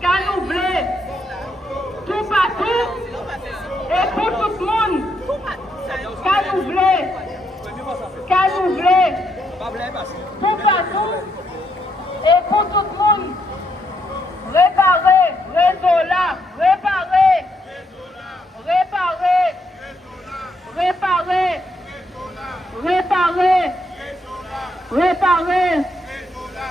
Canouvelé, tout partout et pour tout le monde. Canouvelé, tout partout et pour tout le monde. Réparer, résola, réparer, réparer, réparer, réparer, réparer.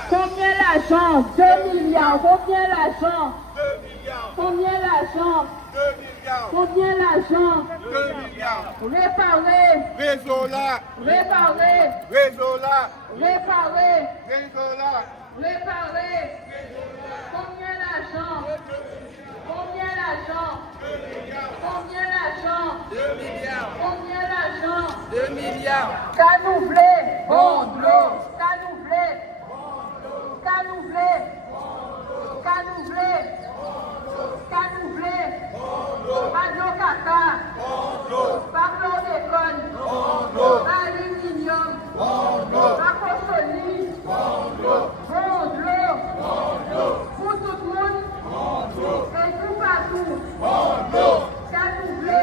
Combien l'argent? 2 milliards. Combien l'argent? 2 milliards. Combien l'argent? 2 milliards. Combien l'argent? 2 milliards. Réparer. Résola. Réparer. Résola. Réparer. Résola. Réparer. Combien l'argent? Combien l'argent? 2 milliards. Combien l'argent? 2 milliards. Combien l'argent? 2 milliards. Canouvelé. Bonde-l'eau. Canouvelé. Canouvelé. Canouvelé. Canouvelé. Pano Kata. Pablo Décon. Aluminium. Apostoli. Bonde-l'eau. Pour tout le monde. Et tout partout. Canouvelé.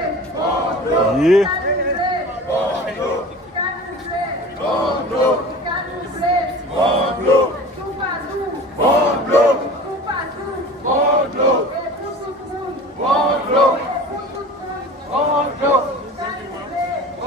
Yeah. Canouvelé. Canouvelé. Canouvelé. Tout partout. Tout partout. Et pour tout le monde. Et pour tout le monde. Canouvelé. Canouvelé.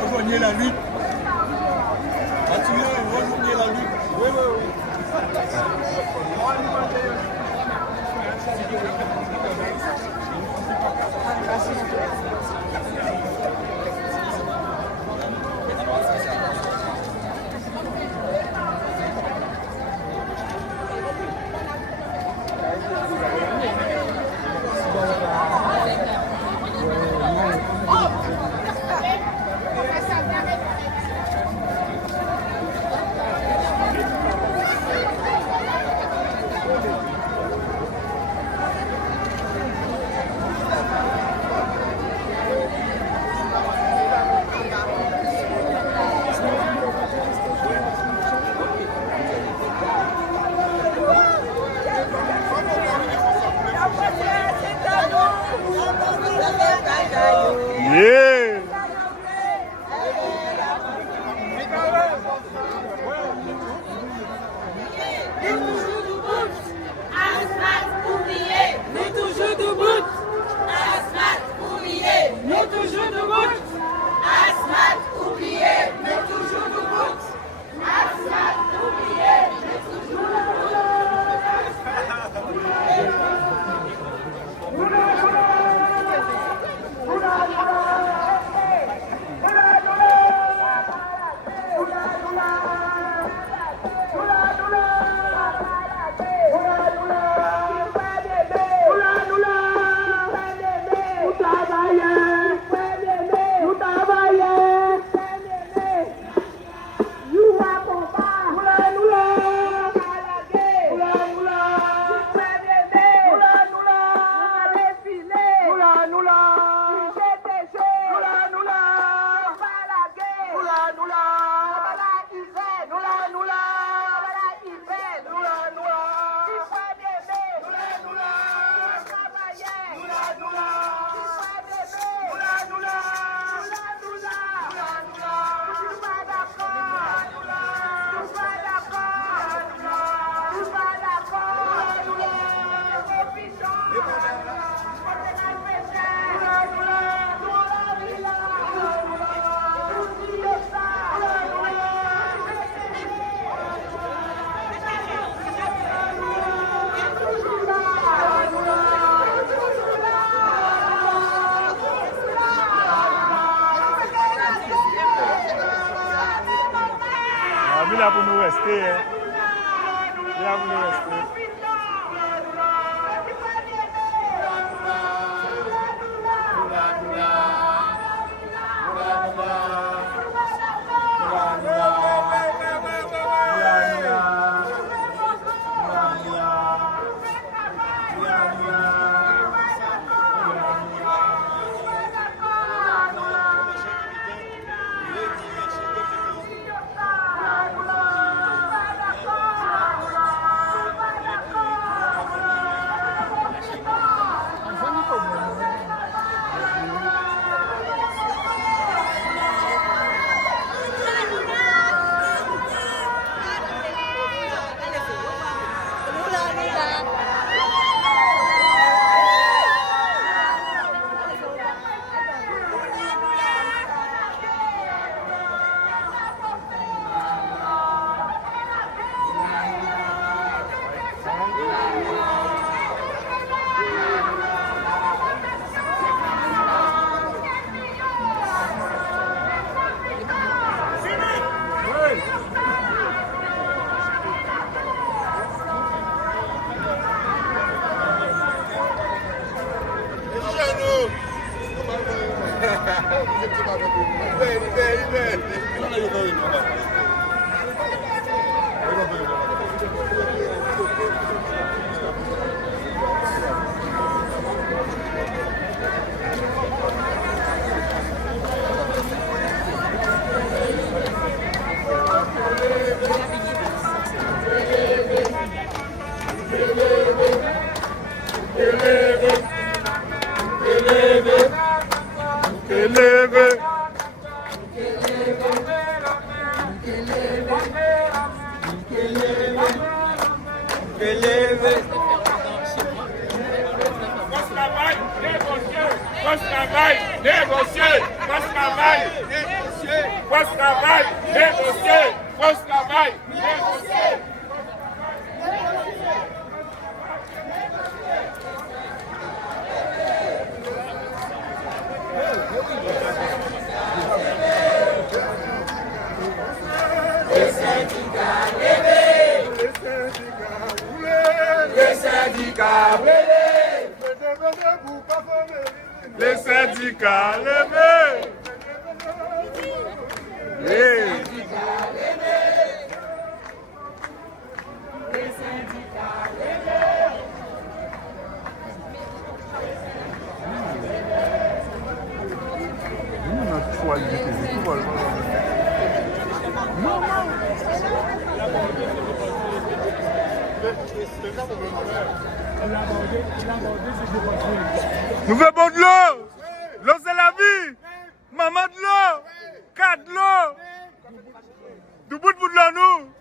Rejoignez la lutte. Rejoignez la lutte. Oui. Yeah. Oula, rester. Hein. Il a voulu rester. Les syndicats levés. Nous voulons de l'eau. L'eau c'est la vie. Maman de l'eau. 4 de l'eau. Du bout de l'eau nous.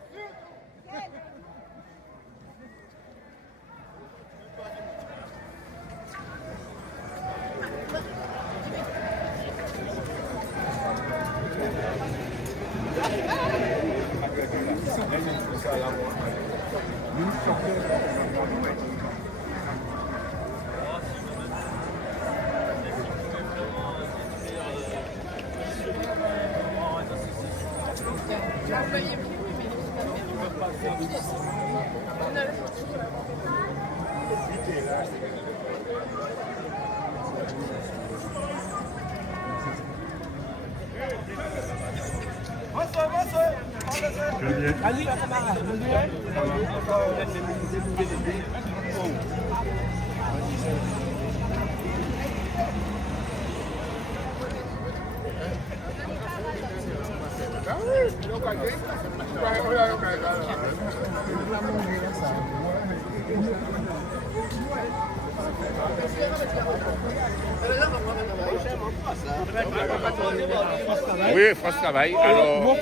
Oui, France Travail. Alors, non,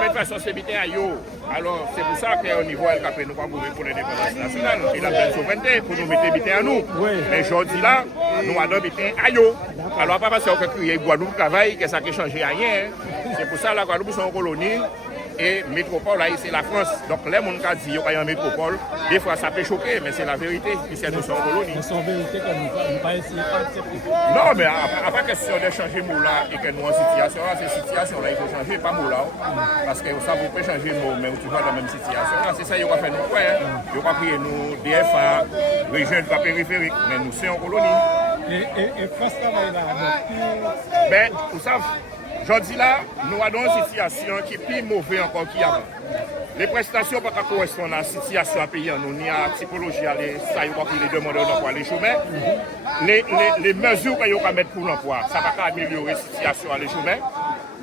mais de toute façon, c'est bien à Yo. Alors, c'est pour ça qu'au niveau LKP, nous pas pour l'indépendance nationale. Il a plein de souveraineté pour nous mettre bien à nous. Mais aujourd'hui là, nous avons bien à Yo. Alors, pas parce qu'on peut crier Guadeloupe travail, que ça n'a changé rien. C'est pour ça que la Guadeloupe sont en colonie. et métropole, c'est la France. Donc, les gens qui disent qu'il y a une métropole, des fois ça peut choquer, mais c'est la vérité, puisque nous sommes en colonie. C'est la vérité que nous ne pas essayer d'accepter. Non, mais à pas question de changer le mot là et que nous en situation, cette situation là, il faut changer, pas mot là. Parce que ça, vous pouvez changer le mot, mais vous toujours dans la même situation. C'est ça, il va faire nous quoi. Il va prier nous, DFA, région pas périphérique, mais nous sommes en colonie. Et France travaille là. Ben, vous savez, je dis là, nous avons une situation qui est plus mauvaise encore qu'avant. Les prestations ne correspondent pas à la situation à payer, ni à la typologie, les demandeurs d'emploi, les chômeurs. Les mesures qu'on va mettre pour l'emploi, ça ne va pas améliorer la situation à les chômeurs.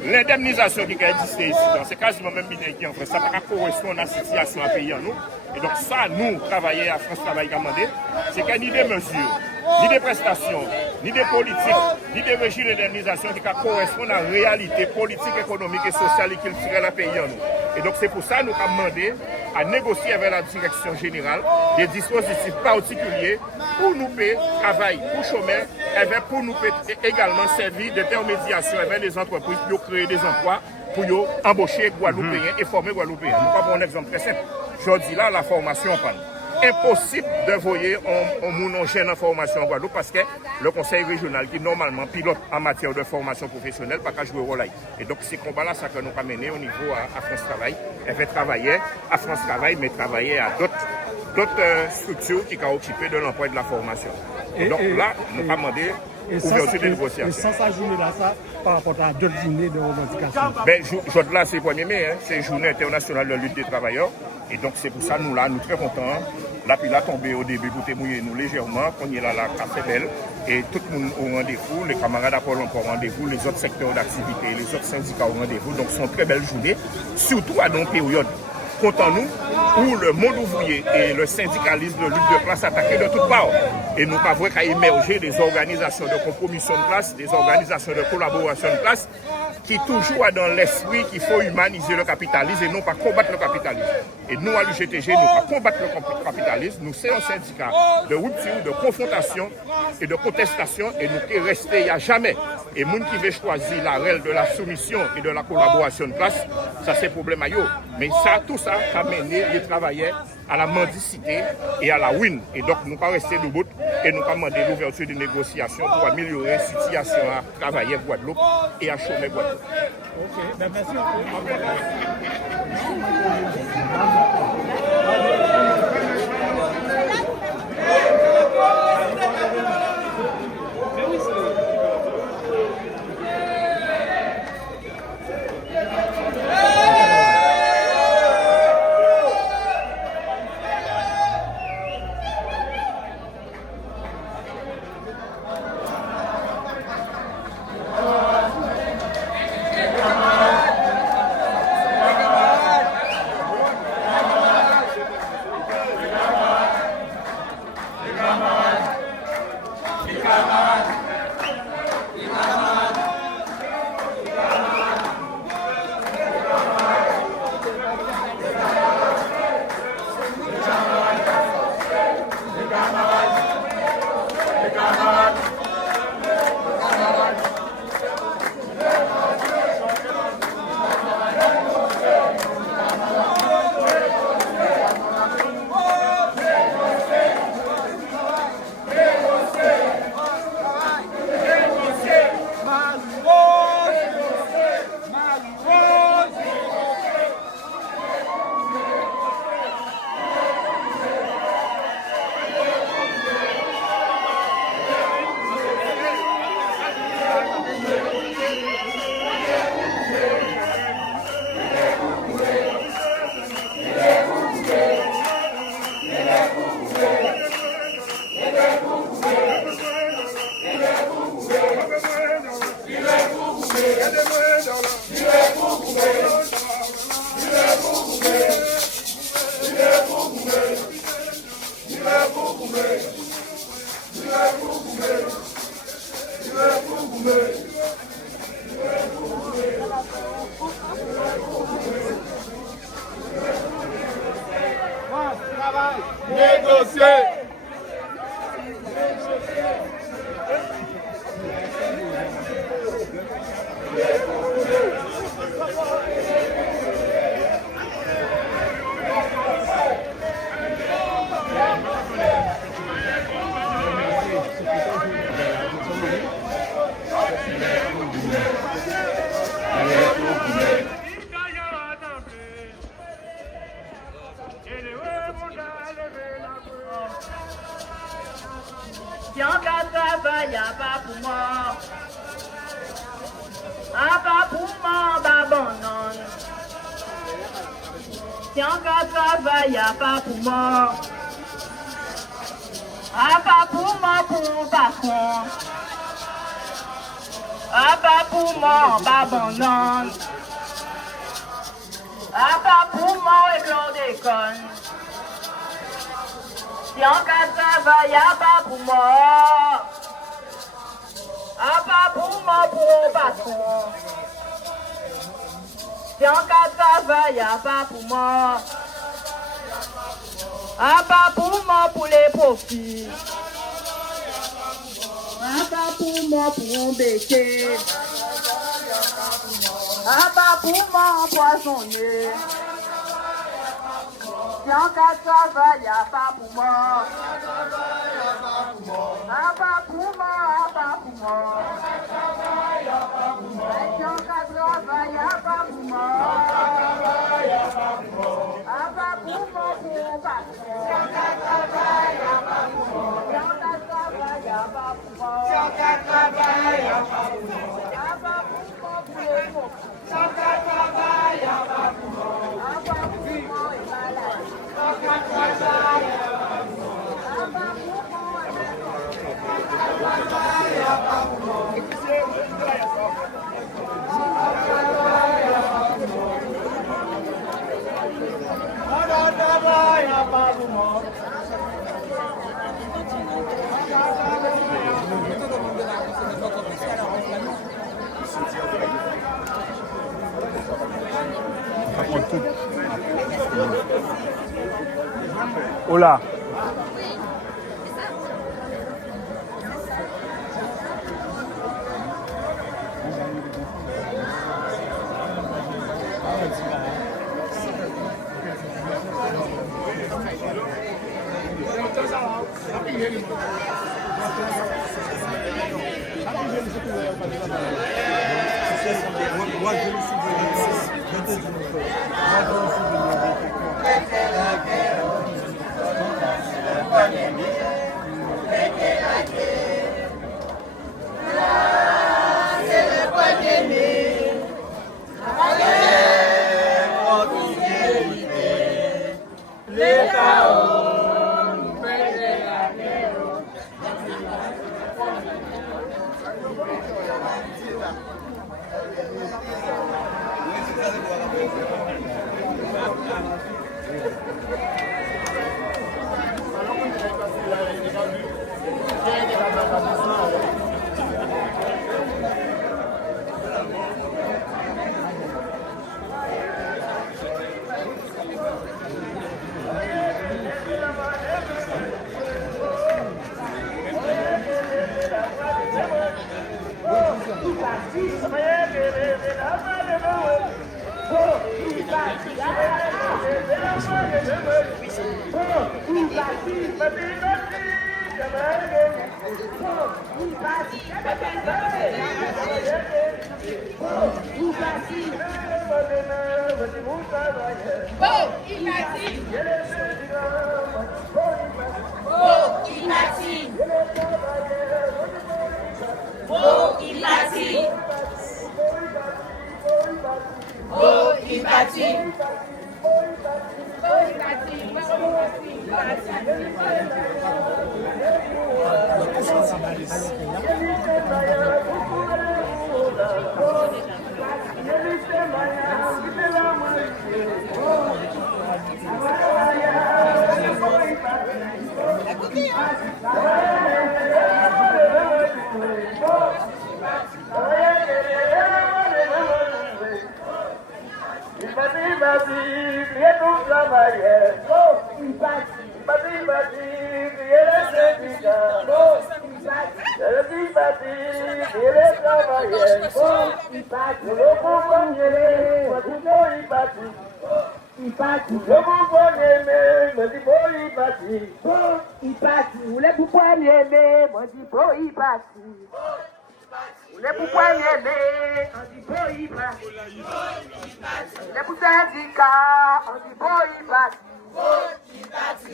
L'indemnisation qui existe ici, c'est quasiment même bien qui en fait, ça ne va pas correspondre à la situation à payer nous. Et donc ça, nous, travailler à France Travail Commandé, c'est qu'il n'y a ni des mesures, ni des prestations, ni des politiques, ni des régimes d'indemnisation qui correspondent à la réalité politique, économique et sociale et culturelle à pays en nous. Et donc c'est pour ça que nous avons demandé à négocier avec la direction générale des dispositifs particuliers pour nous payer travail pour chômeurs et pour nous payer également servir d'intermédiation avec les entreprises pour créer des emplois pour embaucher Guadeloupéens et former Guadeloupéens. Nous avons un exemple très simple. Je dis là, la formation en panne. Impossible de voyer un jeune en formation en Guadeloupe parce que le conseil régional qui normalement pilote en matière de formation professionnelle n'a pas jouer le rôle. Et donc ces combats-là, ça que nous avons mené au niveau à France Travail. Elle fait travailler à France Travail, mais travailler à d'autres structures qui ont occupé de l'emploi et de la formation. Et donc là, nous avons demandé ouverture des négociations. Et sans ça, journée là, ça, par rapport à d'autres journées de revendication. Ben, là, c'est le 1er mai, hein, c'est Journée internationale de lutte des travailleurs. Et donc, c'est pour ça, nous, là, nous très contents. La pile a tombé au début pour témoigner nous légèrement, qu'on y est là, la café belle. Et tout le monde au rendez-vous, les camarades d'Apple ont au rendez-vous, les autres secteurs d'activité, les autres syndicats au rendez-vous. Donc, ce sont très belles journées, surtout à nos périodes. Comptons-nous où le monde ouvrier et le syndicalisme de lutte de classe attaqué de toutes parts. Et nous pas vrai qu'à émerger des organisations de compromission de classe, des organisations de collaboration de classe, qui toujours a dans l'esprit qu'il faut humaniser le capitalisme et non pas combattre le capitalisme. Et nous, à l'UGTG, nous pas combattre le capitalisme, nous sommes un syndicat de rupture, de confrontation et de contestation et nous qui restés il n'y a jamais. Et les gens qui veulent choisir la règle de la soumission et de la collaboration de classe, ça c'est problème à eux. Mais ça, tout ça a mené les travailleurs à la mendicité et à la ruine. Et donc, nous ne pas rester debout et nous pas demander l'ouverture des négociations pour améliorer la situation à travailler Guadeloupe et à chômer Guadeloupe. Ok, ben merci beaucoup. Négocier. Si on ka travail, y'a pas pour moi. A pas pour moi, babonnon. Si on ka travail, y'a pas pour moi. A pas pour moi, pour patron. A pas pour moi, babonnon. A pas pour moi, éclat d'école. Si on ka travail, y'a pas pour moi. A pas pour moi, pour patron. Si on ka travail, y'a pas pour moi. A pas pour moi, pour les profits. A pas pour moi, pour un béquet. A pas pour moi, empoisonné. Si on ka travail, y'a pas pour moi. A pas pour moi, a pas pour moi. Si on ka travail, y'a pas pour moi. A pas pour moi, pour patron. Si on ka travail, y'a pas pour moi. Si on ka travail, y'a pas pour moi. Si on ka travail, y'a pas pour moi. A pas pour moi, pour les pauvres. Si on ka travail, y'a pas pour moi. A pas pour moi, et malade. Si on ka travail, y'a pas pour moi. A pas pour moi, et malade. Si on ka travail, y'a pas pour moi. Hola.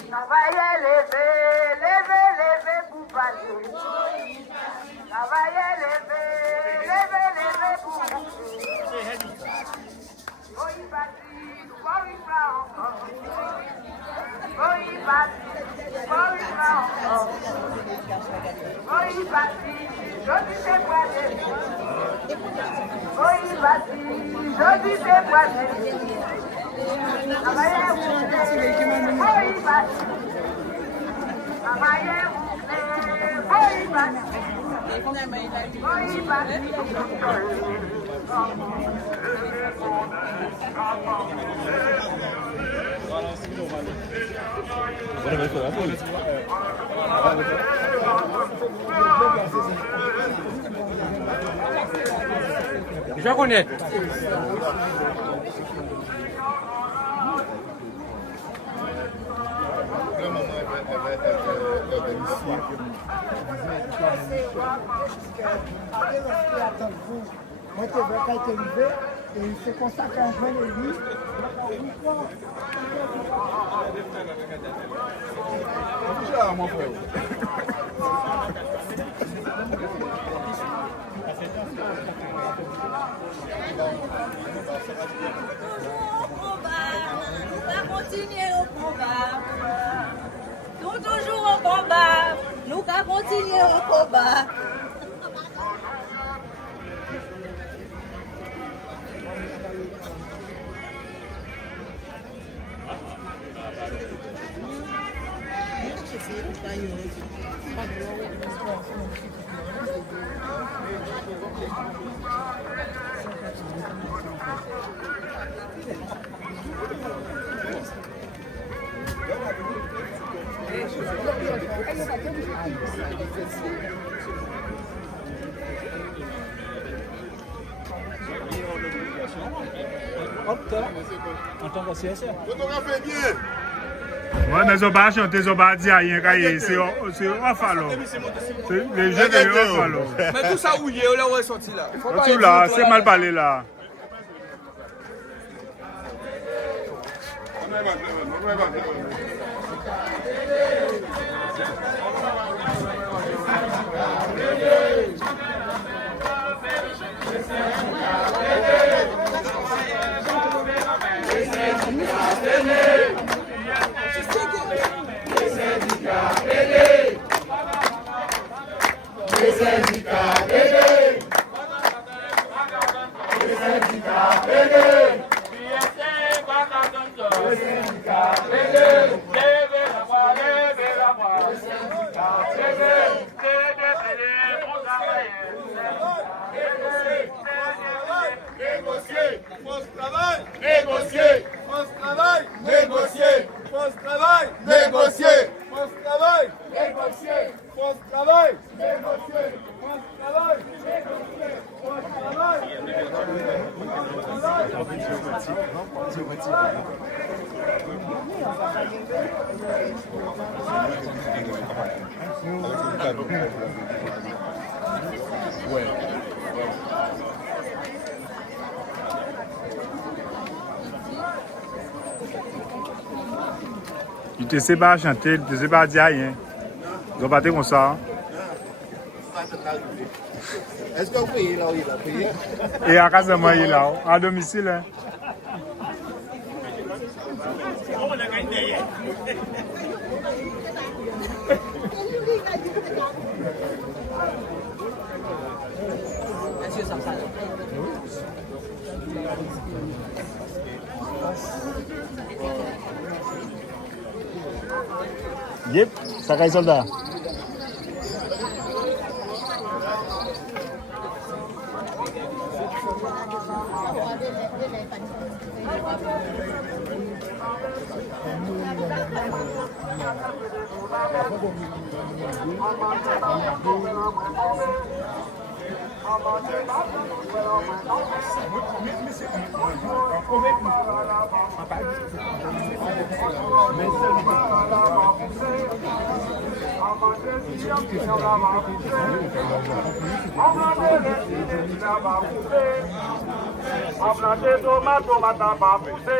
Travailler, lever, lever, lever pour passer. Je connais. Moi, tu vois, quand il est arrivé, et c'est comme ça qu'un jeune est lui. Continuer au combat. Nous toujours au combat. Nous allons continuer au combat. En tant que CSR. Photographez bien. Ouais, mais ils n'ont pas chanté, ils n'ont pas dit rien, c'est off alors. Les jeux de off alors. Mais tout ça où il est, là où est sorti là. Tout là, c'est mal parlé là. Tu te sais pas chanter, tu te sais pas dire rien. Ils ont battu comme ça. Est-ce que vous payez là où il a payé? Et à casa moi il est là, à domicile. Hein. Yep, ça caille soldat. En planté tomate, tomate n'a pas poussé.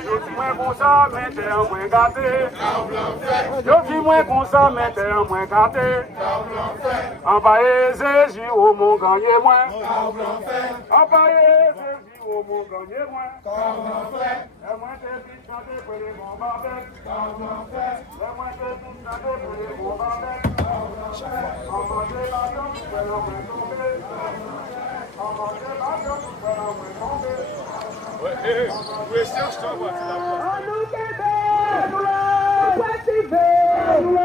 Je suis moins comme ça, mais t'es un moins gâté. Je suis moins comme ça, mais t'es un moins gâté. En paillé, c'est j'y au mon gagné moins. En paillé, c'est j'y au monde gagner moins. Et moi, j'ai pu chanter pour les bons barbecue. Et moi, j'ai pu chanter pour les bons barbecue. On mangeait la viande, pour faire l'homme tomber. On mangeait la viande, pour faire l'homme tomber. Ouais, oui, cherche toi, moi, tu l'as pas. On nous québé, nous la, participer, nous la,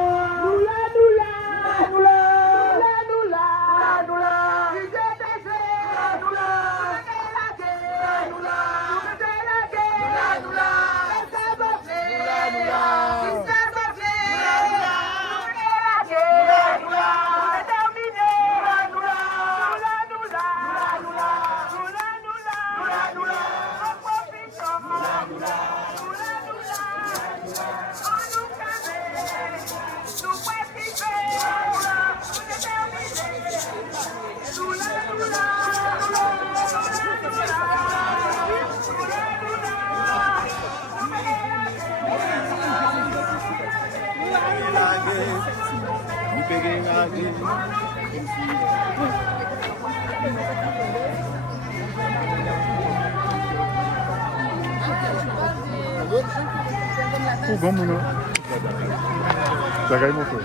nous la, nous la, nous la, nous la, nous la, IGTC, nous la, nous la, nous la, Vamos não. Pega aí, motor.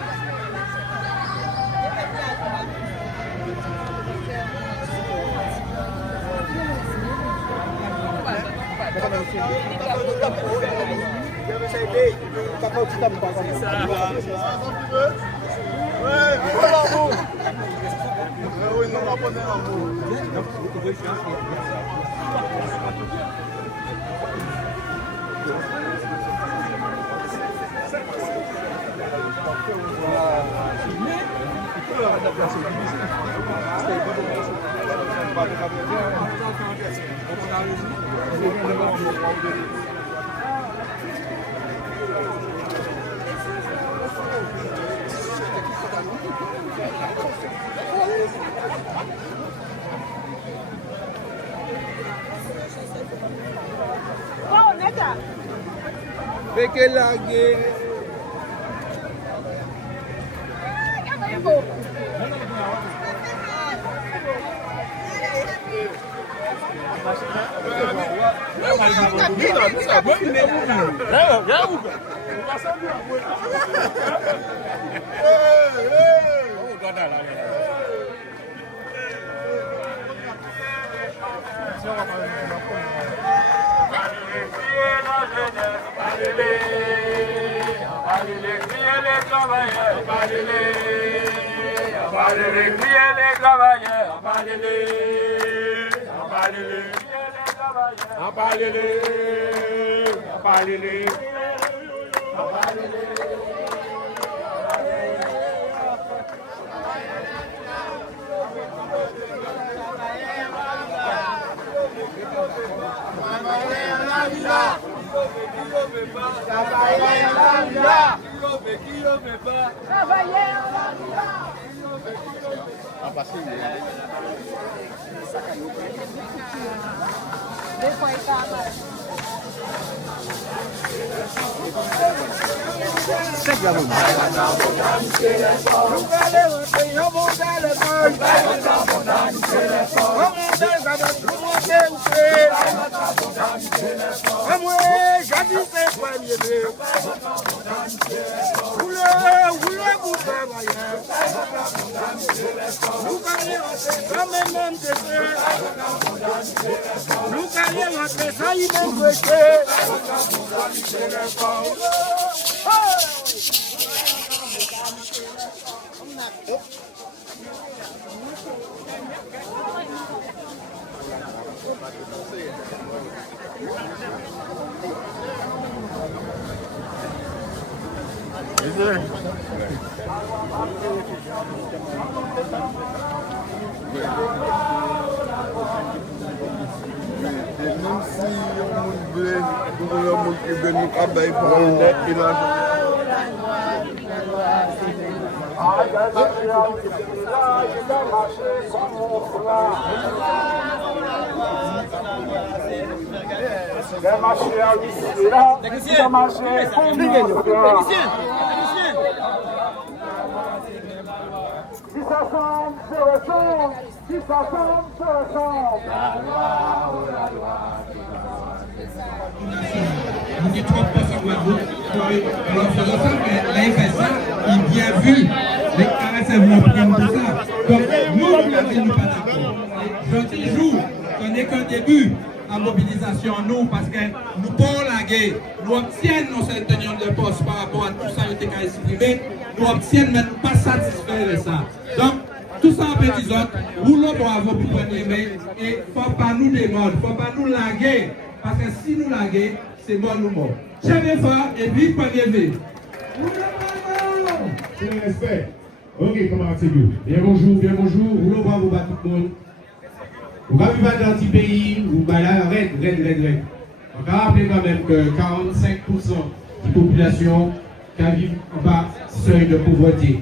Peke lagi. Si ensemble, ensemble. On est trop proches en Guadeloupe. Alors, c'est pour ça que la FSA, il bien vu les caresses vont prendre tout ça. Donc, nous ne sommes pas d'accord. Je dis jour, ce n'est qu'un début à mobilisation, nous, parce que nous pouvons la guerre, nous obtiennons nos tenants de poste par rapport à tout ça qui a été exprimé, nous obtiennons, mais nous ne sommes pas satisfaits de ça. Donc, tout ça en petits autres, roulons bravo pour prendre les mains, et il ne faut pas nous démordre, il ne faut pas nous laguer, parce que si nous laguer, c'est mort nous mort. Chef fort et puis premier V. C'est le respect. Ok, comment allez-vous? Bien bonjour, roulons bravo à tout le monde. Vous ne pouvez pas dans ce pays, vous allez là, red. On va rappeler quand même que 45% de la population qui vit en bas seuil de pauvreté.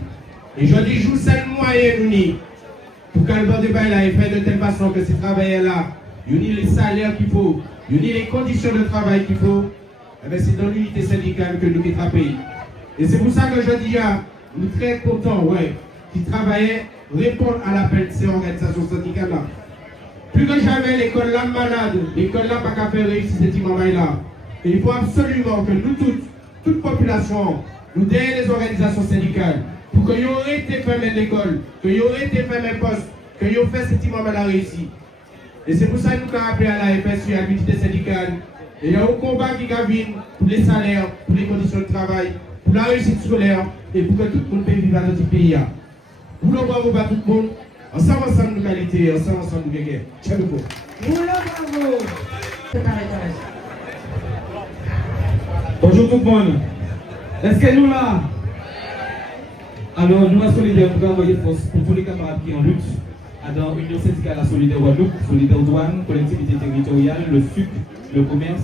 Et je dis, joue seul moyen, nous, pour qu'elle bande de là et faire de telle façon que ces travailleurs-là, ils ont les salaires qu'il faut, ils ont les conditions de travail qu'il faut, c'est dans l'unité syndicale que nous quittons le pays. Et c'est pour ça que je dis, nous sommes très contents, qui travaillaient, répondre à l'appel de ces organisations syndicales-là. Plus que jamais, l'école là malade, l'école là pas qu'à faire réussir cette imam-là. Et il faut absolument que nous toute population, nous derrière les organisations syndicales, pour que nous aurions été fermés l'école, que nous aurions été fermés poste, que nous fait cette imam-là réussir. Et c'est pour ça que nous avons appelé à la FSU, à l'unité syndicale. Et il y a un combat qui gavine pour les salaires, pour les conditions de travail, pour la réussite scolaire et pour que tout le monde puisse vivre dans notre pays. Nous le bravo à tout le monde. Ensemble de qualité, ensemble de guerre. Ciao, Bonjour tout le monde. Est-ce que nous là? Alors, nous sommes solidaires, nous avons envoyé force pour tous les camarades qui sont en lutte dans l'Union syndicale à Solidaire Guadeloupe, Solidaire Douane, collectivité territoriale, le SUC, le commerce,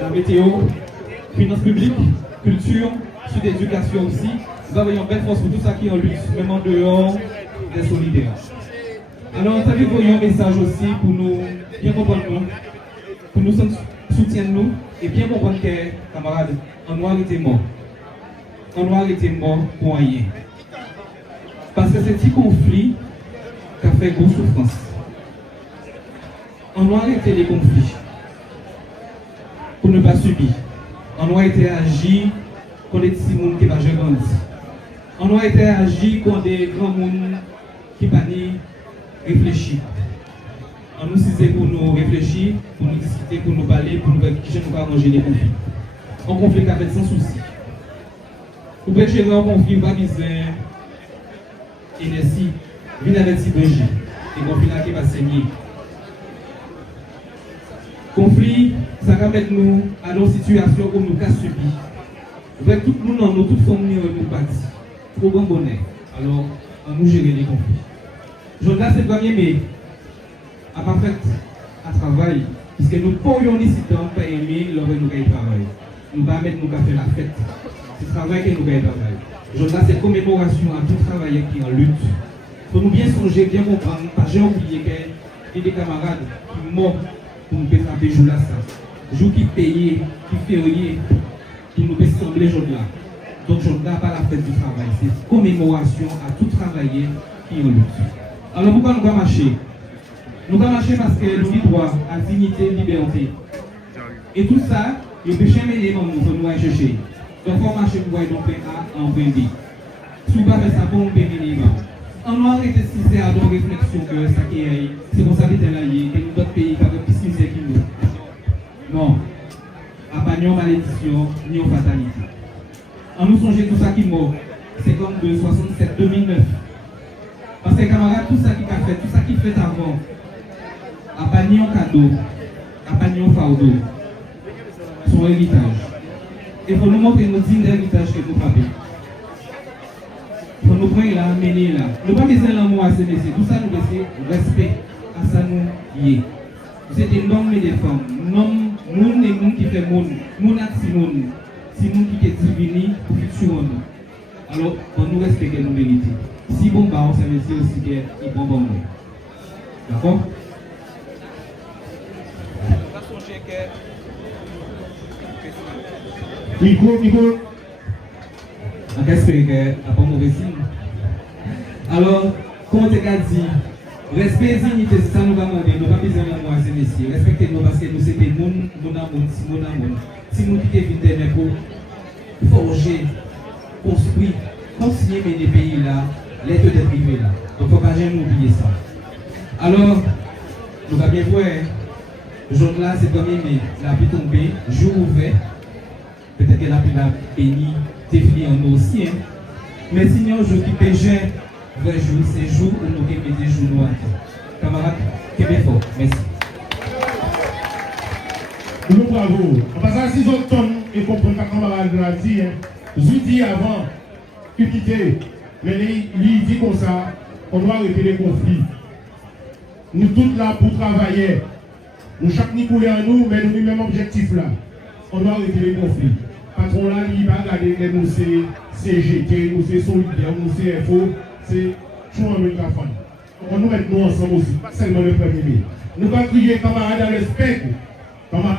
la météo, finances publiques, culture, sud éducation aussi. Nous envoyons belle force pour tout ça qui est en lutte, même en dehors des solidaires. Alors, nous avons envoyé un message aussi pour nous bien comprendre nous, pour nous soutenir nous et bien comprendre que, camarades, en noir était mort. En noir était mort pour rien. Parce que c'est ce conflit qui a fait grosse souffrance. En noir était les conflits pour ne pas subir. En noir était agir contre les petits gens qui n'ont pas grandi. En noir était agir contre des grands gens qui n'ont pas réfléchi. On nous disait pour nous réfléchir, pour nous discuter, pour nous parler, pour nous voir qui nous pas manger les conflits. Un conflit qui a fait sans souci. Pour gérer un conflit, pas besoin d'énergie, vient avec synergie. Et conflit là qui va saigner. Conflit, ça va mettre nous à nos situations où nous avons subi. Avec tout le monde, nous, toute famille, nous partis. Trop bon bonheur. Alors, on nous gérer les conflits. Jonas, c'est le premier, mais à pas fait à travail, puisque nous pourrions ici pas aimer leur nous travail. Nous ne mettre nous faire la fête. C'est le travail que nous gagnons travail. Jonas, c'est commémoration à tout travailleur qui est en lutte. Il faut nous bien songer, bien comprendre, pas j'ai oublié qu'il y a des camarades qui morts pour nous faire frapper jour là ça. Jour qui payé, qui férié, qui nous fait sembler jour là. Donc Jonas pas la fête du travail, c'est commémoration à tout travailleur qui est en lutte. Alors pourquoi nous allons marcher? Nous allons marcher parce que nous avons droit à dignité, liberté. Et tout ça, il peut jamais les membres nous aller chercher. Donc il faut marcher pour voir donc A en point B. Si vous ne faites pas ça, pour nous payer les membres. On doit arrêter si c'est à nos réflexions que ça qui est, c'est pour ça que c'est là, et nous d'autres pays qui ont plus misère que nous. Non. À pas ni en malédiction, ni en fatalité. On nous songe tout ça qui est mort. 52, 67, 2009. Parce que camarades, tout ça qui a fait, tout ça qui fait avant, à pas ni en cadeau, à pas ni en fardeau, son héritage. Et pour nous montrer nos dignes d'héritage que nous avons. Il faut nous prendre là, mener là. Nous ne pouvons pas laisser l'amour à ces messieurs. Tout ça nous laisser respect à ça nous lier. C'est des hommes et des femmes. Nous et nous qui fait monde. Nous et si monde. Si nous qui est divini pour futur monde. Alors, on nous respecte nos vérités. Si bon, bah, on s'investit aussi qu'il bon bon. D'accord? Micro. On espère qu'il n'y a pas de mauvais signe. Alors, comme on t'a dit, Respect, dignité, c'est ça nous va demander. Nous pas besoin de moi, ces messieurs. Respectez-nous parce que nous c'était mon amour. Si nous qui vient pour forger, construire, continuer les pays là, les deux des privés là. Donc il ne faut pas jamais oublier ça. Alors, nous va bien voir, jour là, c'est comme la pluie tombée, jour ouvert. Peut-être que la pluie a béni, défini en nous aussi. Hein. Mais sinon, jour qui péché, vrai jour, c'est jour où nous mettons des jours noirs. Camarades, Québec fort. Merci. Nous bravo. En passant 6 octobre, et comprendre pas camarade l'a dit, je dis avant, unité, mais lui dit comme ça, on doit arrêter les conflits. Nous tous là pour travailler. Nous chaque ni couler en nous, mais nous le même objectif là. On doit arrêter les conflits. Patron là, il va regarder que nous c'est CGT, nous c'est Solidaire, nous c'est FO, c'est tout en même temps. On nous met nous ensemble aussi, pas seulement le premier mai. Nous allons crier camarades dans le spectre. Camarades,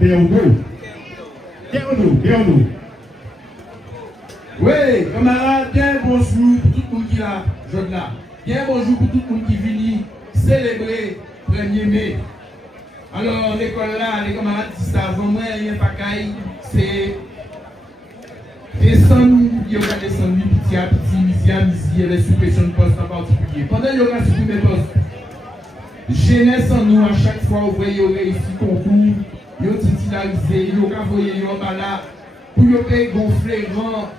derrière nous. Oui, camarades, bien bonjour pour tout le monde qui est là, jeune là. Bien bonjour pour tout le monde qui vient célébrer 1er mai. Alors, l'école là, les camarades disent ça avant moi, il n'y a pas qu'aille, c'est descendre, il y aura descendre petit à petit, misi à misi, et les suppressions de postes en particulier. Pendant qu'il y aura supprimé les postes, jeunesse en nous, à chaque fois, vous voyez, il y aura ici concours, il y aura titularisé, il y aura voyé, il y aura là, pour y aura gonfler grand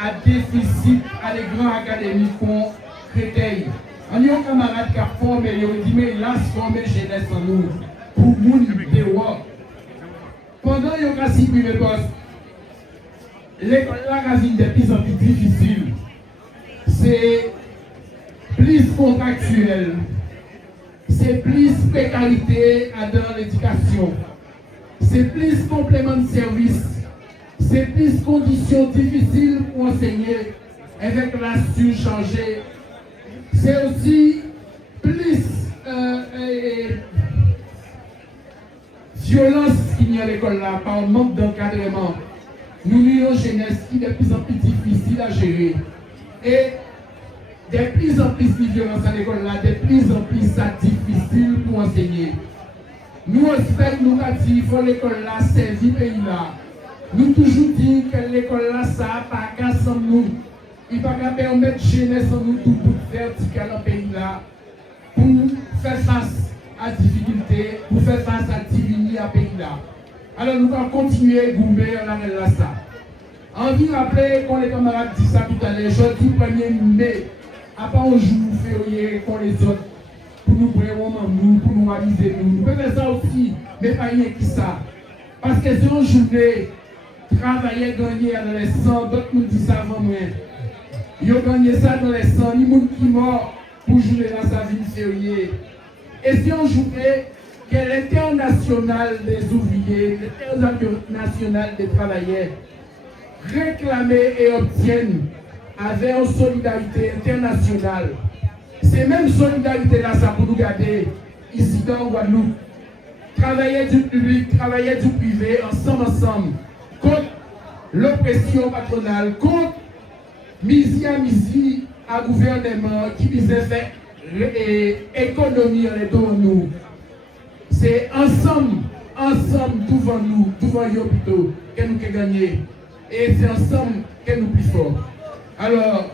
à déficit à les grands académiques qu'on créteille. On y a un camarade qui a formé, il a dit, mais il a formé jeunesse en nous, pour moun dehors. Pendant qu'il y a supprimé les postes, l'école là a de plus en plus difficile. C'est plus contractuel. C'est plus précarité dans l'éducation. C'est plus complément de service. C'est plus conditions difficiles pour enseigner avec la surchargée. C'est aussi plus violence qu'il y a à l'école là par manque d'encadrement. Nous avons une jeunesse qui est de plus en plus difficile à gérer. Et de plus en plus de violence à l'école là, de plus en plus ça difficile pour enseigner. Nous aussi, nous avons dit qu'il faut l'école là servir le pays là. Nous toujours dit que l'école là, ça n'a pas qu'à sans nous. Il ne va pas permettre jeunesse en nous tout pour vertical dans le pays là. Pour faire face à la difficulté, pour faire face à la divinité à pays là. Alors nous allons continuer à goumer là ça. Envie de rappeler quand les camarades disent ça tout à l'heure, jeudi 1er mai, à part un jour férié qu'on les autres, pour nous prendre nous, pour nous amuser nous. Nous pouvons faire ça aussi, mais pas rien que ça. Parce que c'est une journée, travailler, gagner dans les 100, d'autres nous disent ça avant moi. Ils ont gagné ça dans les 100, ni monde qui mort pour jouer dans sa vie férié. Et c'est une journée que l'international des ouvriers, l'international des travailleurs réclament et obtiennent avec une solidarité internationale. Ces mêmes solidarités-là, ça pour nous garder ici dans Guadeloupe. Travailler du public, travailler du privé, ensemble, contre l'oppression patronale, contre misi à gouvernement qui disait faire économie en étant nous. C'est ensemble, devant nous, devant les hôpitaux, que nous avons gagné. Et c'est ensemble que nous plus forts. Alors,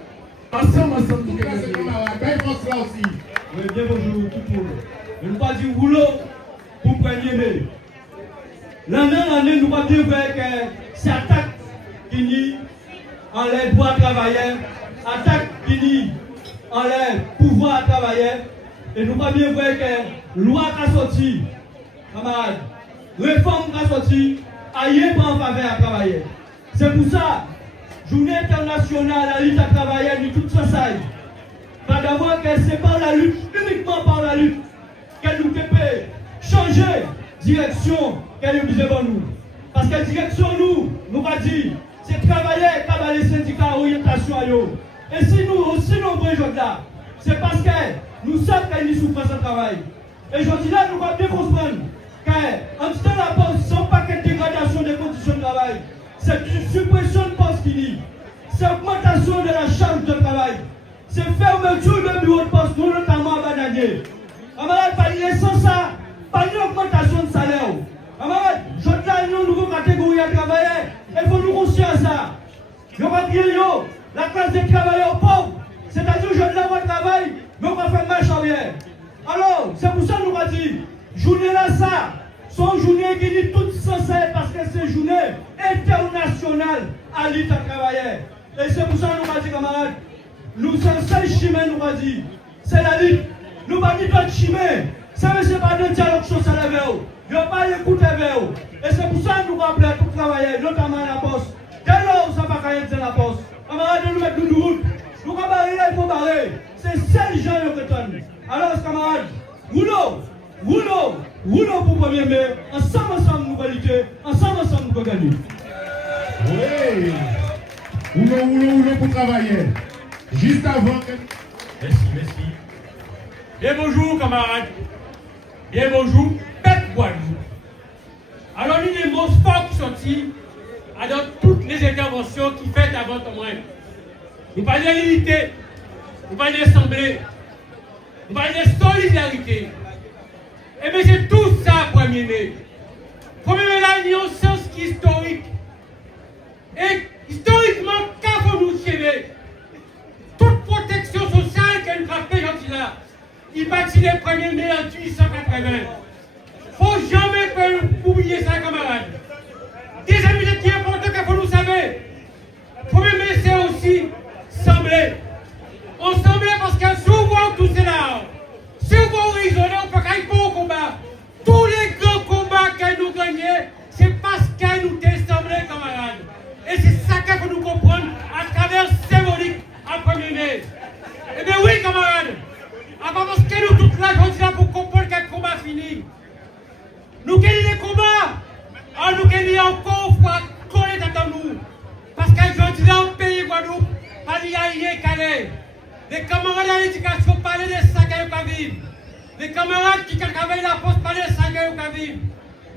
ensemble, nous avons gagné. Bien bonjour tout le monde. Je ne pas dire rouleau pour 1er mai. L'année, nous ne pas dire que c'est attaque qui nie en les droits travailleurs, attaque qui nie en les pouvoirs travailleurs. Et nous ne pas bien voir que loi qui a sorti, camarades, réforme qui a sorti, ailleurs pas en faveur à travailler. C'est pour ça, journée internationale à la lutte à travailler de toute société. Pas d'avoir que c'est par la lutte, uniquement par la lutte, que nous devons changer direction qu'elle est devant nous. Parce que direction nous va dire, c'est travailler comme les syndicats orientation à eux. Et si nous aussi nombreux aujourd'hui là, c'est parce que nous sommes qu'il y a une souffrance au travail. Et aujourd'hui là, nous devons bien comprendre qu'en tout temps la pause, ce n'est pas que dégradation des conditions de travail, c'est une suppression de poste qui dit, c'est augmentation de la charge de travail. c'est fermeture de bureau de poste, nous notamment à Bananier. Camarades, pas il est sans ça, pas une augmentation de salaire. Camarades, je donne une nouvelle catégorie à travailler, il faut nous conscients à ça. Nous va bien, la classe des travailleurs pauvres, c'est-à-dire je donne le travail, mais on va faire marche arrière. Alors, c'est pour ça que nous avons dit, journée là, ça, son journée qui est toute censée parce que c'est journée internationale à l'île à travailler. Et c'est pour ça que nous avons dit, camarades, nous sommes seul chemin, nous avons dit, c'est la lutte. Nous n'avons pas dit d'autres chemin. Ça ne c'est pas de dialogue social avec eux. Nous n'avons pas écouté avec eux. Et c'est pour ça que nous avons appelé pour travailler, notamment à la poste. Dès lors, ça ne va pas être de la poste. Camarades, nous mettons nous route. Nous avons barré, il faut barrer. C'est seul gens qui retournent. Alors, camarades, roulons pour premier mai. Ensemble, nous allons lutter. Ensemble, nous allons gagner. Oui. Roulons pour travailler. Juste avant que... Merci. Bien bonjour, camarades. Bien bonjour, peuple Guadeloupe. Alors, l'une des mots forts qui sortit dans toutes les interventions qui faites avant moi. Nous parlons de l'unité, nous parlons d'assemblée, nous parlons de solidarité. Et bien, c'est tout ça, premier mai. Premier mai, là, il y a un sens qui est historique. Et historiquement, qu'avons-nous chéri? Toute protection sociale qu'elle nous a fait là, il bâtit les 1er mai en 1880. Il ne faut jamais oublier ça, camarades. Des amis qui est important qu'il faut nous savoir. 1er mai, c'est aussi sembler. On semblait parce que souvent tout cela, si on va raisonner, on peut qu'il faut au combat. Tous les grands combats que nous gagnons, c'est parce que nous semblés, camarades. Et c'est ça qu'il faut nous comprendre à travers symbolique en 1er mai. Eh bien oui, camarades, parce que nous, toute la journée là pour comprendre que le combat fini. Nous gagnons les combats, nous gagnons encore qu'on est dans nous. Parce qu'aujourd'hui, là, au pays Guadeloupe, il n'y a rien qu'à aller. Les camarades à l'éducation parlaient de ça qu'ils peuvent vivre. Les camarades qui travaillent la poste parlaient de ça qu'ils peuvent vivre.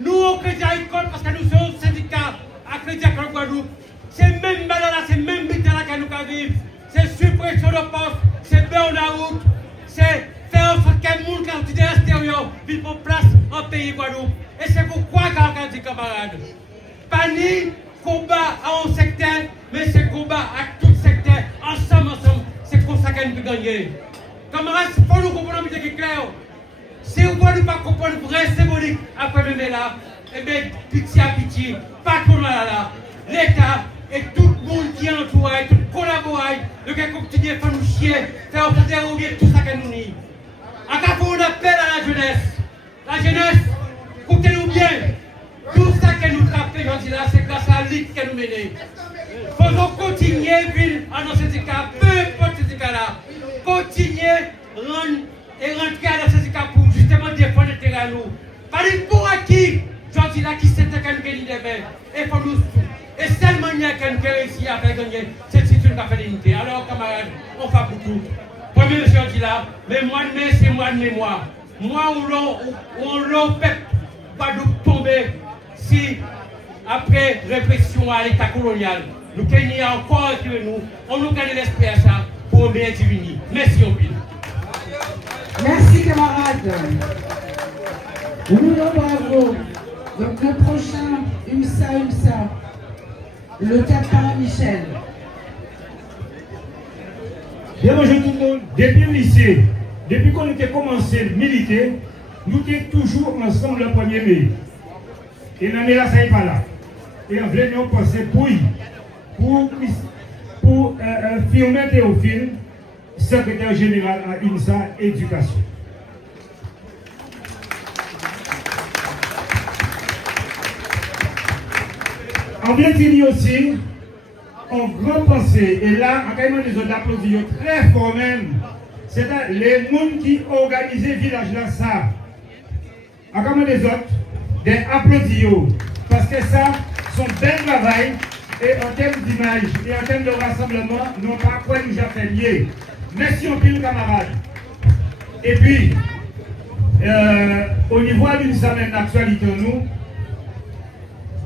Nous, on crée à l'école parce que nous sommes syndicats à Crédit à Guadeloupe. C'est même malheur là, c'est même bête là que nous pouvons vivre. C'est suppression de poste, c'est burn-out, c'est faire en sorte que le monde qui est de l'extérieur vive en place en pays Guadeloupe. Et c'est pourquoi, quand dit camarades, pas ni combat à un secteur, mais c'est combat à tout secteur, ensemble. C'est comme ça qu'on peut gagner. Camarades, il faut nous comprendre qui est clair. Si vous ne pouvez pas comprendre le vrai symbolique après le mai là, eh bien, pitié à pitié, pas tout le là, l'État et tout le monde qui est entouré, tout le collaborateur, le gars continue à faire nous chier, faire déroger tout ça que nous nie. Encore on appelle à la jeunesse. La jeunesse, écoutez-nous bien. Tout ça que nous trappons aujourd'hui là, c'est grâce à la lutte que nous menons. Faisons continuer à vivre à nos syndicats, peu importe ces syndicats-là. Continuer et rentrer à nos syndicats pour justement défendre le terrain. Pas pour acquis, aujourd'hui là, qui s'est qu'à nous gagner des verres. Et pour nous, et seule manière qu'elle nous réussit à faire gagner, c'est si tu nous as fait l'unité. Alors, camarades, on fait pour tout. Premier aujourd'hui là, mais moi de mai, c'est moi de mémoire. Moi, on l'a fait, pas de tomber si, après répression à l'état colonial, nous gagnons encore avec nous, on nous gagne l'esprit à ça pour bien diviner. Merci, on pile. Merci, camarades. Nous, bravo. Donc, le prochain, UMSA, le Capin Michel. Bien bonjour tout le monde. Depuis le lycée, depuis qu'on était commencé à militer, nous étions toujours ensemble le 1er mai. Et l'année là, ça n'est pas là. Et on voulait nous penser pour Firmin Théophile, secrétaire général à INSA Éducation. On vient de dire aussi, en grand pensée, et là, en carrément des autres applaudissements très fort même, c'est les gens qui organisent le village là, ça. En carrément des autres, des applaudissements, parce que ça, son bel travail, et en termes d'image, et en termes de rassemblement, non pas quoi nous a fait lier. Merci en pile, camarades. Et puis, au niveau d'une semaine d'actualité,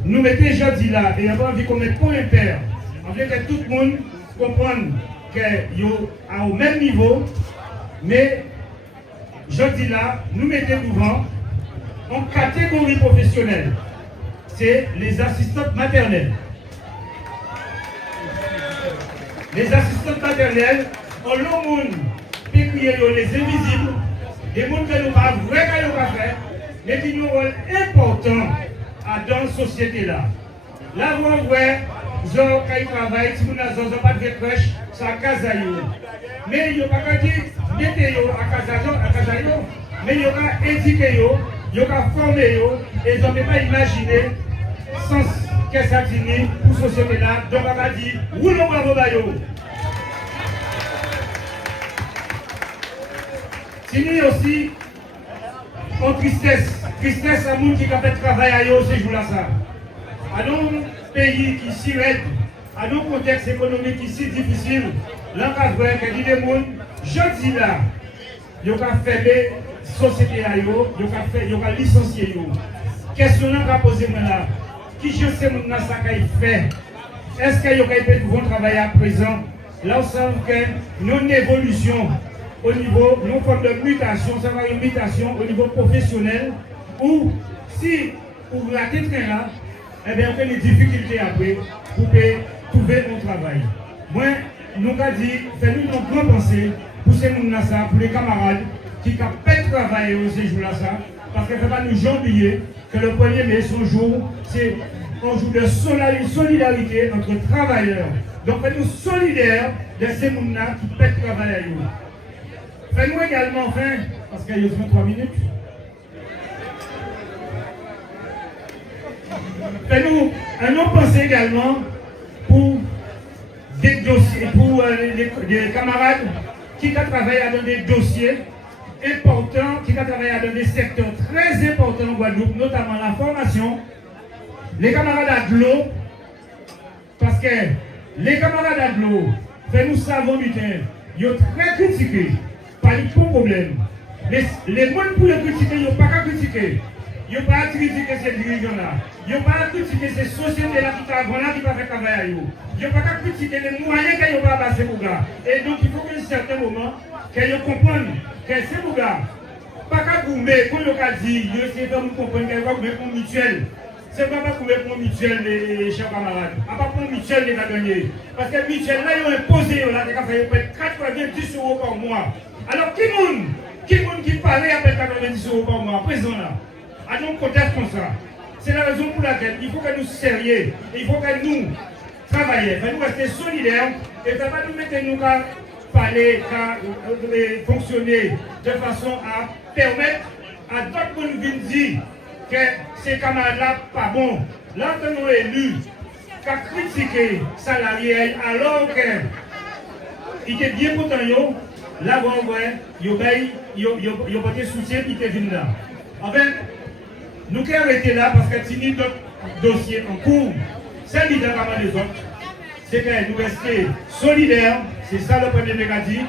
nous mettons jeudi là, et on a envie qu'on mette point impair. On veut que tout le monde comprenne que au même niveau, mais je dis là, nous mettons devant en catégorie professionnelle. C'est les assistantes maternelles. Les assistantes maternelles, on le monde, les invisibles, des mondes que nous pas vrai que nous pas fait, mais qui nous rôle important dans la société là. Là, vous voyez, quand ils travaillent, si vous n'avez pas de crèche, c'est à Kazayo. Mais il n'y a pas qu'à dire, mettez-vous à Kazayo, mais il y a éduqué, il y a formé, et ils n'ont pas imaginé sans que ça finisse pour la société là. Donc on va dire, roulons bravo bayo. Fini aussi en tristesse. Tristesse à nous qui ont fait travail à eux ces jours-là. À nos pays qui si raide, à nos contextes économiques qui si difficiles, l'encadrement que dit les gens, je dis là, ils ont fermé la société à eux, ils ont licencié eux. Question qu'on a posée là, qui je sais maintenant ça qu'il fait? Est-ce qu'ils ont pu travailler à présent? Là, on sent que non évolution au niveau, non forme de mutation, ça va une mutation au niveau professionnel, ou si vous ratez train là, eh bien, on a des difficultés après pour trouver un travail. Moi, nous avons dit, faites-nous une grande pensée pour ces gens-là, pour les camarades qui ont fait travailler ces jours-là, parce qu'il ne faut pas nous oublier que le 1er mai, son jour, c'est un jour de solidarité entre travailleurs. Donc, faites-nous solidaires de ces gens-là qui peuvent travailler avec nous. Faites-nous également, enfin, parce qu'il y a 3 minutes, faites-nous un autre pensée également pour des dossiers, pour des camarades qui travaillent dans des dossiers importants, qui travaillent dans des secteurs très importants en Guadeloupe, notamment la formation, les camarades de l'eau, parce que les camarades de l'eau, nous savons bien, ils sont très critiqués, pas de problème. Mais les gens pour les critiquer, ils n'ont pas qu'à critiquer. Ils n'ont pas à critiquer ces dirigeants-là. Ils n'ont pas à critiquer ces sociétés-là qui travaillent là, qui peuvent faire travail à eux. Ils n'ont pas à critiquer les moyens qu'ils n'ont pas à passer pour gars. Et donc il faut qu'à un certain moment, qu'ils comprennent que ces gars, pas qu'à goumer, comme ils ont dit, ils essaient de comprendre qu'ils vont goumer pour mutuel. C'est pas pour le mutuel, les chers camarades. À part pour le mutuel, les gagner. Parce que le mutuel, là, ils ont imposé, là, ils ont fait 90 euros par mois. Alors, qui parlait après 90 euros par mois, présent là, à nos contextes comme ça. C'est la raison pour laquelle il faut que nous sérieux, il faut que nous travaillions, que nous restions solidaires, et que nous mettons nous à parler, à fonctionner de façon à permettre à d'autres de dire que ces camarades-là pas bon. Là, que nous élus, qui a critiqué les salariés alors qu'il était bien content, là, vous voyez, il y a pas de soutien qui était venu là. Enfin, nous qui arrêter là parce que si nous d'autres dossiers en cours, c'est l'idée des autres, c'est que nous restons solidaires, c'est ça le premier négatif.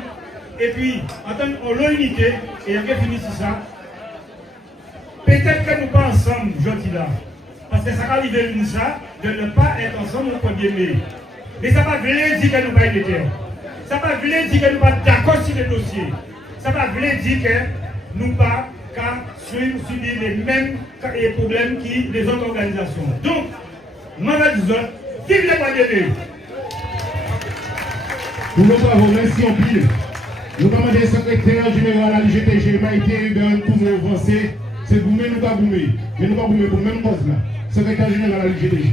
Et puis, en tant l'unité, et on finit sur ça. Peut-être que nous pas ensemble, je dis là. Parce que ça va arriver nous ça, de ne pas être ensemble au 1er mai. Mais ça va vouloir dire que nous pas être terre. Ça va vouloir dire que nous pas d'accord sur les dossiers. Ça va vouloir dire que nous pas subir les mêmes problèmes que les autres organisations. Donc, moi je dis, vive le 1er mai. Pour nous, bravo, merci en pile. Nous demandons le secrétaire général à l'IGTG, Maïté Ruben, pour nous avancer. C'est Goumé, nous pas Goumé. Mais nous pas Goumé pour le même cause là. Secrétaire général à l'IGTG.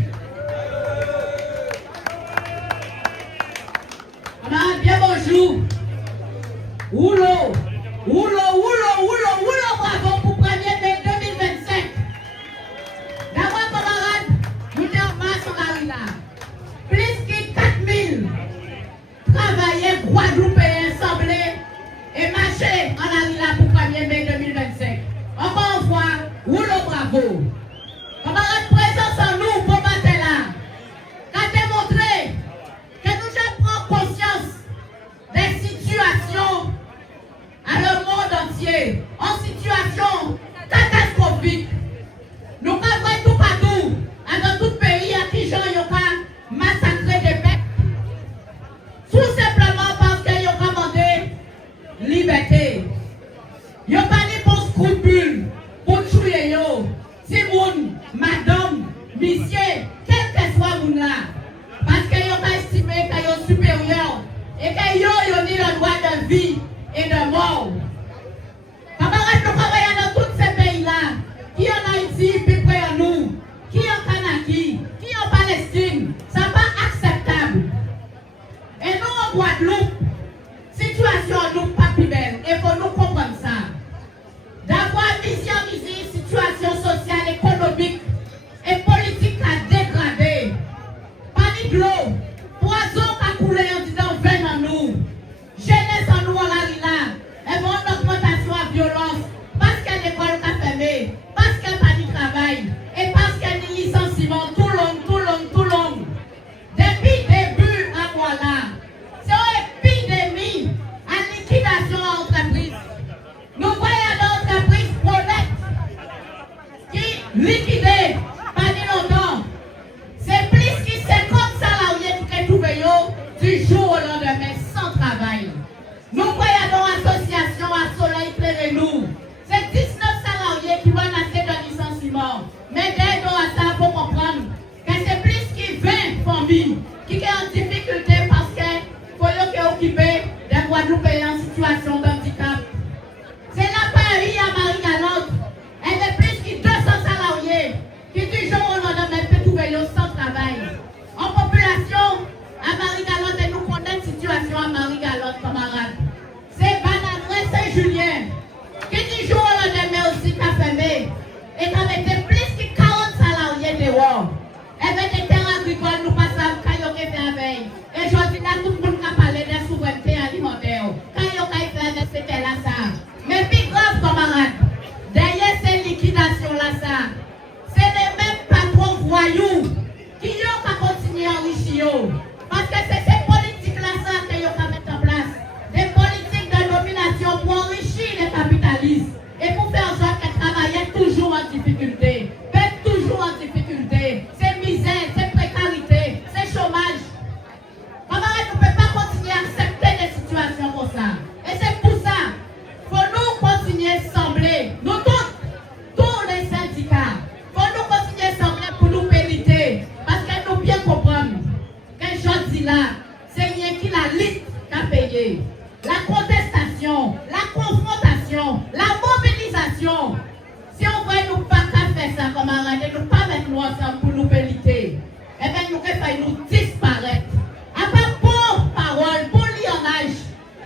Bien bonjour. Oulô, bravo pour 1er mai 2025. D'abord, camarades, nous sommes en masse en Marina. Plus que 4000 travailleurs guadeloupéens semblés et marchés en Marina pour 1er mai 2025. Encore une fois, oulô, bravo. Camarades, présence en nous pour matin là. Qu'a démontré que nous devons prendre conscience des situations à le monde entier, en situation catastrophique. Nous avons tout partout, dans tout pays, à qui gens ont massacré des peuples. Tout simplement vie et de mort. Camarades, nous travaillons dans tous ces pays-là, qui en Haïti, plus près de nous, qui en Kanaki, qui en Palestine. Ça n'est pas acceptable. Et nous, en Guadeloupe, situation nous pas plus belle. Il faut nous comprendre ça. D'avoir visualisé une situation sociale, économique et politique à dégrader. Panique l'eau, poison à couler en disant venez en nous. Jeunesse en nous en la rila. Et bon, augmentation à violence. Parce qu'il y a des écoles qui sont fermées. Parce qu'il n'y a pas de travail. Et parce qu'il y a des licenciements tout long. Depuis le début à voilà. C'est une épidémie à liquidation à entreprise. Nous voyons des entreprises honnêtes qui liquident pas de longtemps. C'est plus que 50 salariés qui sont trouvés du jour au lendemain sans travail. Nous voyons dans l'association à Soleil Clairez-nous. C'est 19 salariés qui vont naître de licenciement. Mais dès à ça, il faut comprendre que c'est plus que 20 familles qui sont en difficulté parce qu'il faut occuper des Guadeloupéens en situation de handicap. C'est la Paris à Marie-Galante. Elle est plus que 200 salariés qui du jour au lendemain peuvent trouver sans travail. En population, à Marie-Galante, nous connaissons une situation à Marie-Galante, camarades. C'est Banadré Saint-Julien qui du jour au lendemain aussi qu'a fermé et qui a été plus que 40 salariés dehors. Et bien des terres agricoles, nous passons quand ils ont fait la veille. Et je dis là, tout le monde a parlé de la souveraineté alimentaire. Quand ils ont fait de cette là ça. Mais plus grave, camarades, derrière ces liquidations-là, ça, c'est les mêmes patrons voyous qui ont qu'à continuer à enrichir. Parce que c'est ces politiques-là, ça, qu'ils ont qu'à mettre en place. Des politiques de domination pour enrichir les capitalistes et pour faire en sorte qu'ils travaillent toujours en difficulté. Pètent toujours en difficulté. C'est misère, c'est précarité, c'est chômage. Camarades, on ne peut pas continuer à accepter des situations comme ça. Et c'est pour ça qu'il faut nous continuer à sembler. Nous tous les syndicats, il faut nous continuer à sembler pour nous mériter. Parce que nous bien comprendre que je dis là, c'est rien qui la lutte qu'a payé. La contestation, la confrontation, la mobilisation. Si on voit nous pas faire ça, camarades, et nous pas mettre nous ensemble pour nous mériter, eh bien nous devons nous disparaître. À part pour parole, pour lionnage,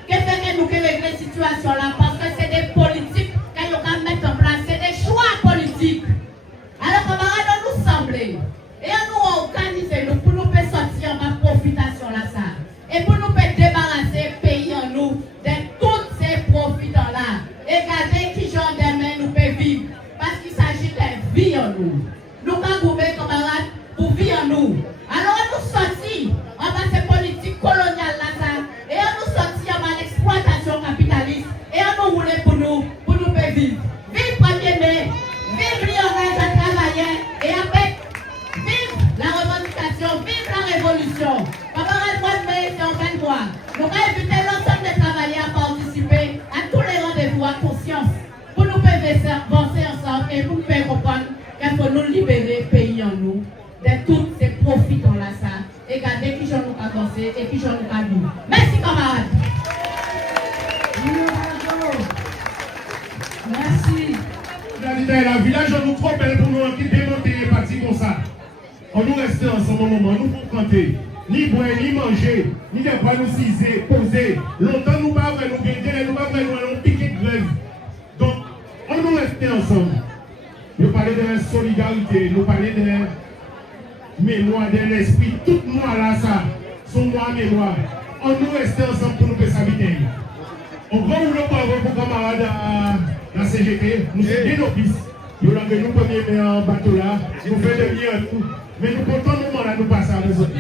que fait nous régler cette situation-là, parce que c'est des politiques qu'ils ont mettre en place, c'est des choix politiques. Alors camarades, on nous semble, et on nous organise nous pour nous faire sortir en profitation là ça. Et pour nous faire débarrasser le pays en nous de tous ces profitants-là. Et regardez qui genre de main nous peut vivre. Parce qu'il s'agit de vie en nous. Nous pas gouverner camarades pour vivre en nous. Alors on nous sortit en bas ces politiques coloniales là ça. Et on nous sortit en bas l'exploitation capitaliste. Et on nous roule pour nous faire vivre. Vive 1er mai, vive l'honneur de travailler. Et après, vive la revendication, vive la révolution. Camarades, mois de mai, c'est en fin de mois. Nous allons inviter l'ensemble des travailleurs à participer à tous les rendez-vous à conscience pour nous faire avancer ensemble et pour nous faire comprendre qu'il faut nous libérer le pays en nous de tous ces profitants-là ça. Et garder qui j'en nous avancer et qui j'en nous nous. Merci camarades. Merci. La village nous trop belle pour nous qui démonter les partis comme ça. On nous reste ensemble un moment, nous pour planter. Ni boire, ni manger, ni de quoi nous ciser, poser. Longtemps nous pas nous gagner, nous pas nous piquer de grève. Donc, on nous reste ensemble. Nous parlons de solidarité, nous parlons de mémoire, de l'esprit. Tout moi là, ça, son moi mémoire. On nous reste ensemble pour nous faire s'habiter. On va vous le parler pour camarades à la CGT. Nous sommes bien office. Nous avons nous premier en bateau là. Nous faisons de bien tout. Mais nous comptons nous là, nous passons à nous autres.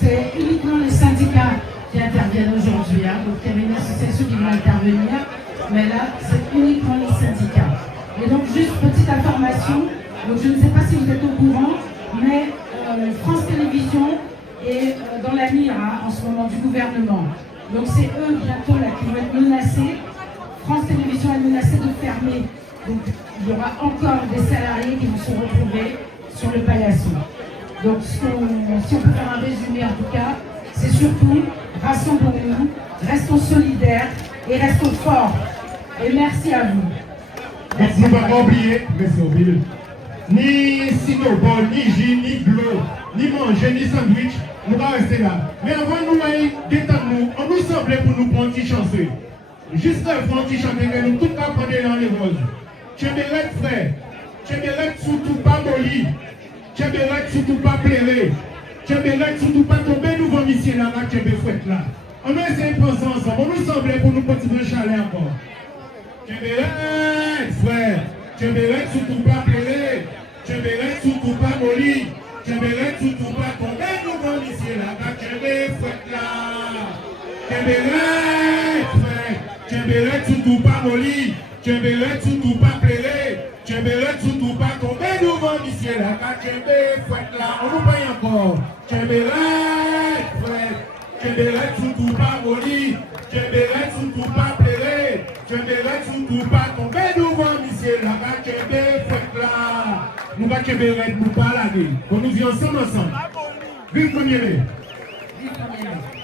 C'est uniquement les syndicats qui interviennent aujourd'hui. Hein. Donc il y avait une association qui va intervenir, mais là c'est uniquement les syndicats. Et donc juste petite information, donc je ne sais pas si vous êtes au courant, mais France Télévisions est dans la mire en ce moment du gouvernement. Donc c'est eux bientôt là qui vont être menacés. France Télévisions est menacée de fermer. Donc il y aura encore des salariés qui vont se retrouver sur le paillasson. Donc si on peut faire un résumé en tout cas, c'est surtout rassemblons-nous, restons solidaires et restons forts. Et merci à vous. Merci, ne pas oublier, merci Obile. Ni Sinobol, ni jus, ni bleu, ni manger, ni sandwich, nous allons rester là. Mais avant nous détendre-nous, on nous semblait pour nous prendre un petit chanceux. Juste avant un petit chanter, nous tout apprendre dans les roses. Tchébélec frère, Tchébélec surtout pas molli, Tchébélec surtout pas plairé, Tchébélec surtout pas tomber, nous vont ici là, Tchébé fouette là. On a essayé de penser ensemble, on nous semblait pour nous continuer à chaler encore. Tchébélec frère, Tchébélec surtout pas plairé, Tchébélec surtout pas molli, Tchébélec surtout pas tomber, nous vont ici là, Tchébé fouette là. Tchébélec frère, Tchébélec surtout pas molli, Tchébélec surtout pas plairé, Tchébélec surtout pas tomber, nous vont ici là, Tchébé fouette là, on nous paye encore. Tchébélec frère, Tchébélec surtout pas molli, Tchébélec surtout pas plairé, Tchébélec surtout pas tomber, nous vont ici là, Tchébé fouette là. Nous va Tchébélec, nous pas la vie. On nous vit ensemble. Vive le premier. Vive le premier.